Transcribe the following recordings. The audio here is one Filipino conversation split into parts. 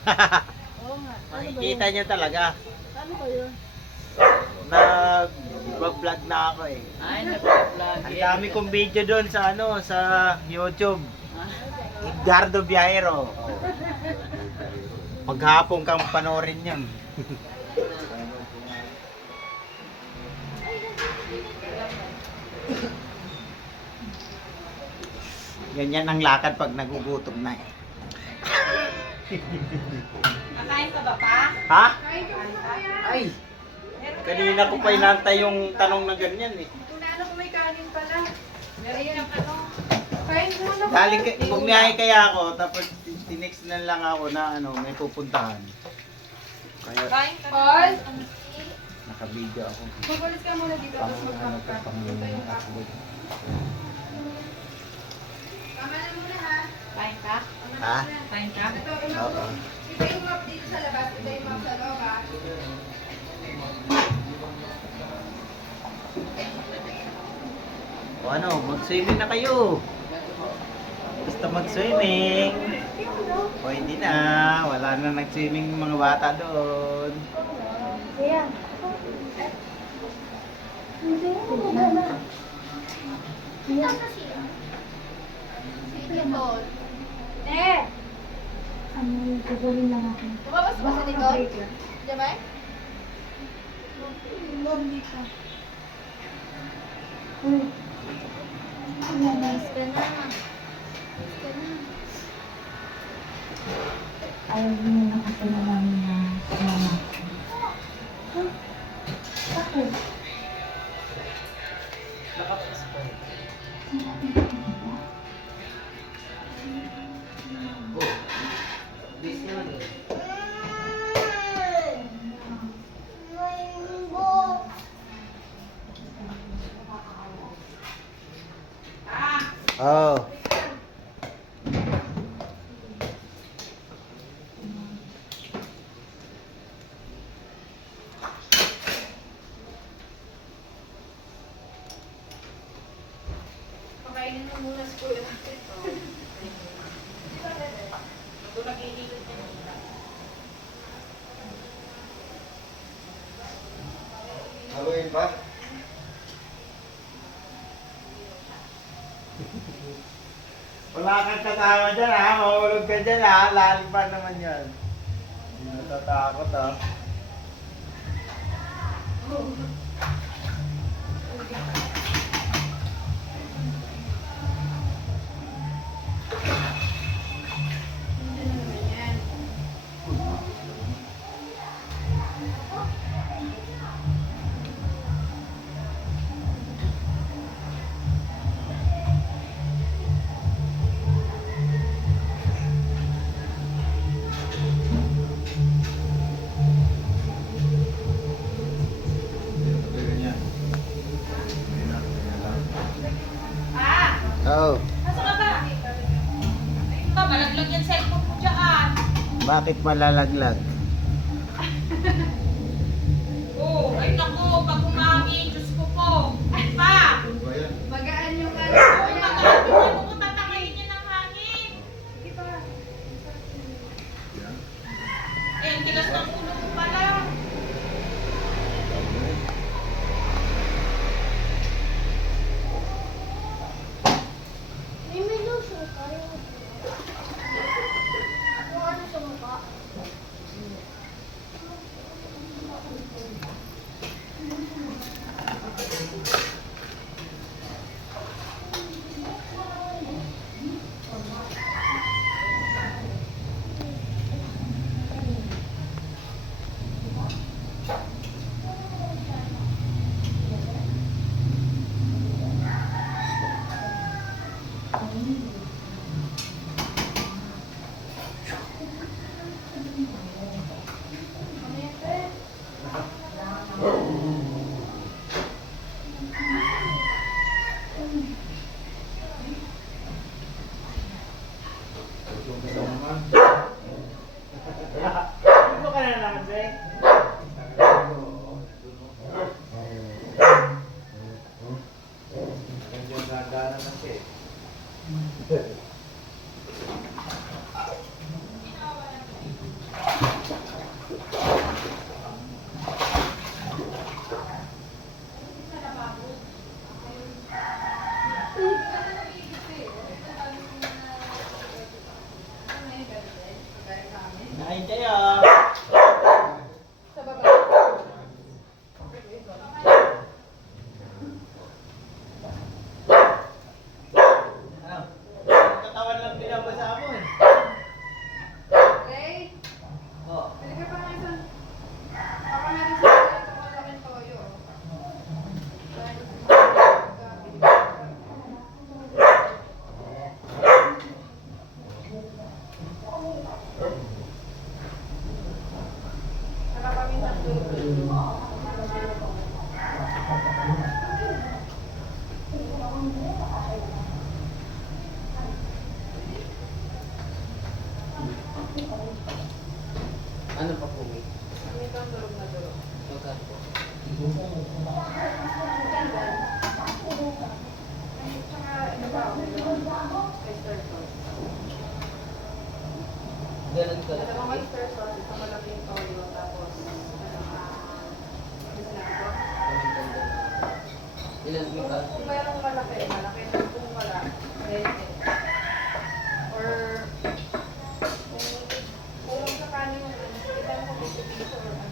Oo nga. Ano ba Makikita yun? nyo talaga. Ano ba yun? Nag-vlog na ako eh. Ay, nag-vlog. Ang dami kong video doon sa sa YouTube. Edgardo Viajero. Maghapon kang panoorin yan. Ganyan ang lakad pag nagugutom na eh. Nakain ka ba pa? Ha? Kain ka ba yan? Ay! Kanina ko pa inantay yung tanong na ganyan eh. Tunano ko may kanin pala. Meron yung ano. Kain muna. Galing bumiyahe kaya ako, tapos tinext na lang ako na may pupuntahan. Kaya Kain ka. Paul! naka-video ako. Magulit ka muna dito. Tapos magkakakat. Ito yung upload. Tama na muna ha. Kain ka? Ha? Kain ka? Ito, Oo. ito yung map dito sa labas. Ito yung map sa loob ha. O ano, mag-swimming na kayo. Gusto mag-swimming. O hindi na, wala na nag-swimming mga bata doon. Kaya. Hindi mo magana. Kaya. Eh! Ano, gagawin lang ako. Lumabas ba sa likod? Diyan ba? Hindi ka. Uy. Nice ka na. Ayaw mo na kasi na namin na mama. Huh? Bakit? Oh. Pakainin mo muna sa kuya natin. Ito nag-iikot niya. Haluin pa? Wala kang kasama dyan ha, mahulog ka dyan ha, lalim pa naman yan. Hindi natatakot ha. Oh, Nasa ka ba? Ayun ka, malaglag yung cellphone mo dyan. bakit malalaglag? Oh, ay naku, pag umami, Diyos ko po. Pa! Magaan yung ano. Oo, magaan yung ano ko, tatakayin niya ng hangin. Sige pa. Eh, ang tigas ng ulo mo pala. May lotion ka. Yung ano sa mukha. Kung mayroong malaki, malaki na. Kung wala, 20. Or, kung sakaling, kita mo kung may piso or ano.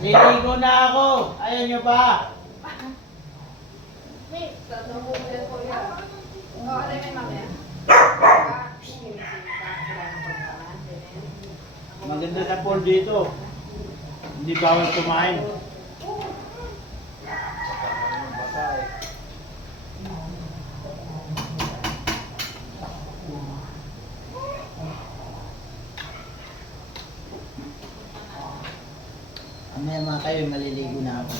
Liligo na ako. Ayaw nyo pa. May, tatlo ko ulit po yan. O, ano yung mamaya? Maganda na pool dito. Hindi bawal kumain. Mamaya mga kayo, maliligo na ako.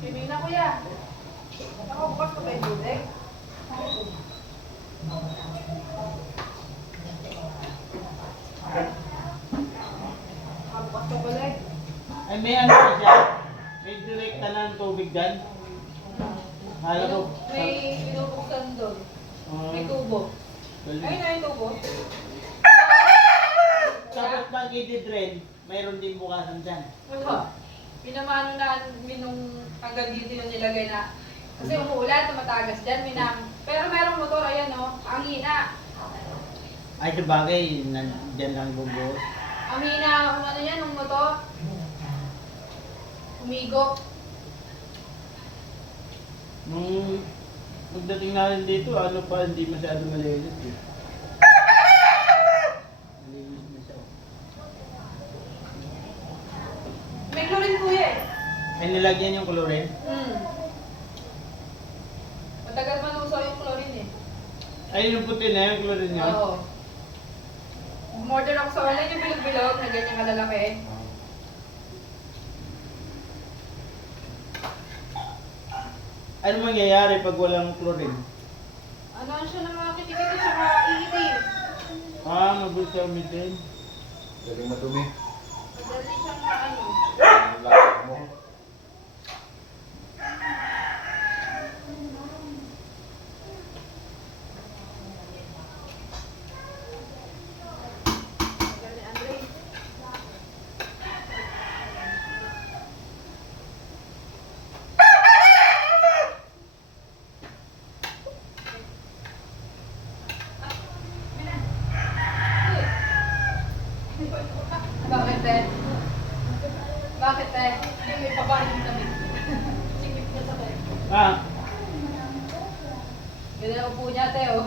Swimming na kuya. Nakabukas ko ba yung tubig? Nakabukas ko pala eh. Ay, may ano pa siya? May direkta na ng tubig dyan. Hala ko. May binubuksan doon. May tubo. Ay, na yung tubo. Tapos pag i-drain, mayroon din bukasan dyan. Wala. Pinamano na minung hanggang dito yung nilagay na. Kasi umuulan, tumatagas dyan, pero merong motor, ayan o, ang hina. Ay, sabagay, dyan lang bubuhos. Ang hina, ano yan, ng motor. Umigop. Nung pagdating natin dito, ano pa, hindi masyado malinis eh. Malinis na siya. May chlorine kuya eh. Ay, nilagyan yung chlorine. Matagal malusaw yung chlorine eh. Ay, yung puti na yung chlorine niya. Oo. Umorder ako sa online yung bilog-bilog na ganyan kalalaki. Ano mangyayari pag walang chlorine? Ano siya na mga kitikita tsaka iitim. Ah, mabilis siya umitin. Galing madumi. Madali siyang maano. Ang lakad mo. Galing Andre. Bakit eh? Bakit eh? Hindi may papahin sa bit. Sikip na sa tayo. Ah, Ganda na upo niya, Teo.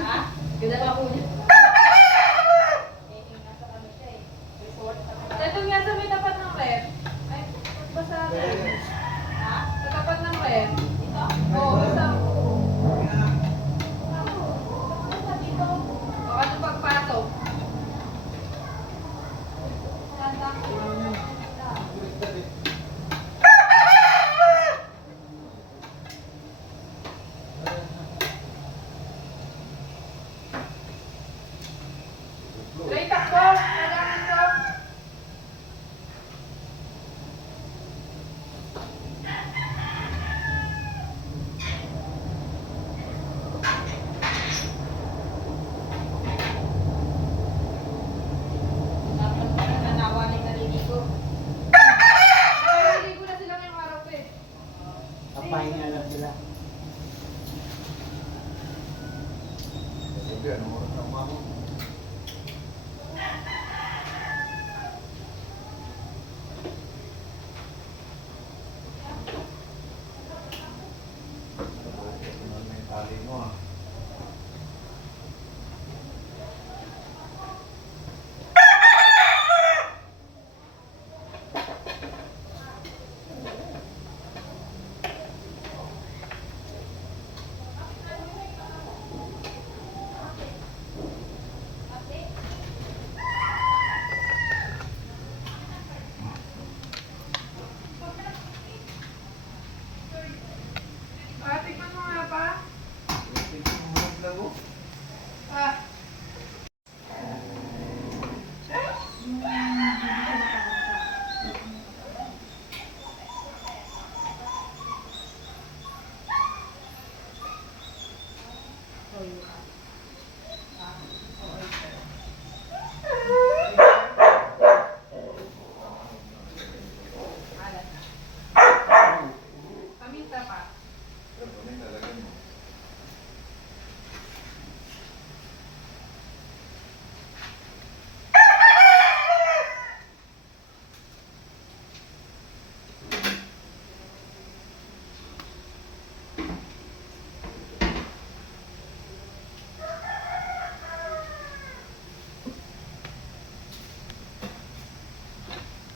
Ha? Ganda na upo niya. Ito nga sa may tapat ng ref. Ay, basta natin. Ha? Sa tapat ng ref. Ito? Oo, basta. Baka nung pagpasok.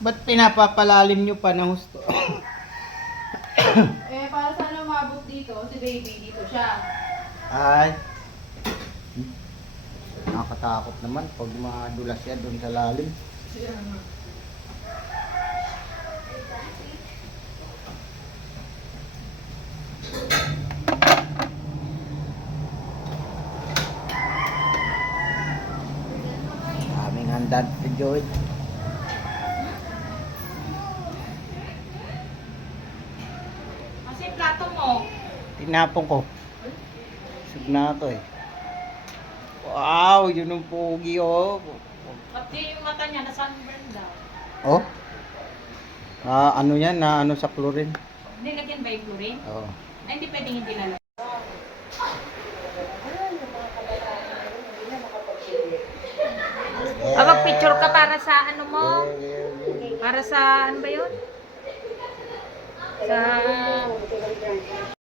Ba't pinapapalalim nyo pa ng husto? Eh, para sana umabot dito, si baby dito siya. Ay. Nakakatakot naman pag madulas yan doon sa lalim. Aming handa si Joy. Kasi plato mo. Tinapon ko. Sug na to eh. Wow, yun ang pogi oh. Pati yung mata niya, na-sunburn daw. Oh? Ano yan? Na ano sa chlorine? Nilagyan ba yung chlorine? Oh. Ay, hindi pwedeng hindi lalagyan. Mag-picture ka para sa ano mo? Para sa, ano ba yun? Sa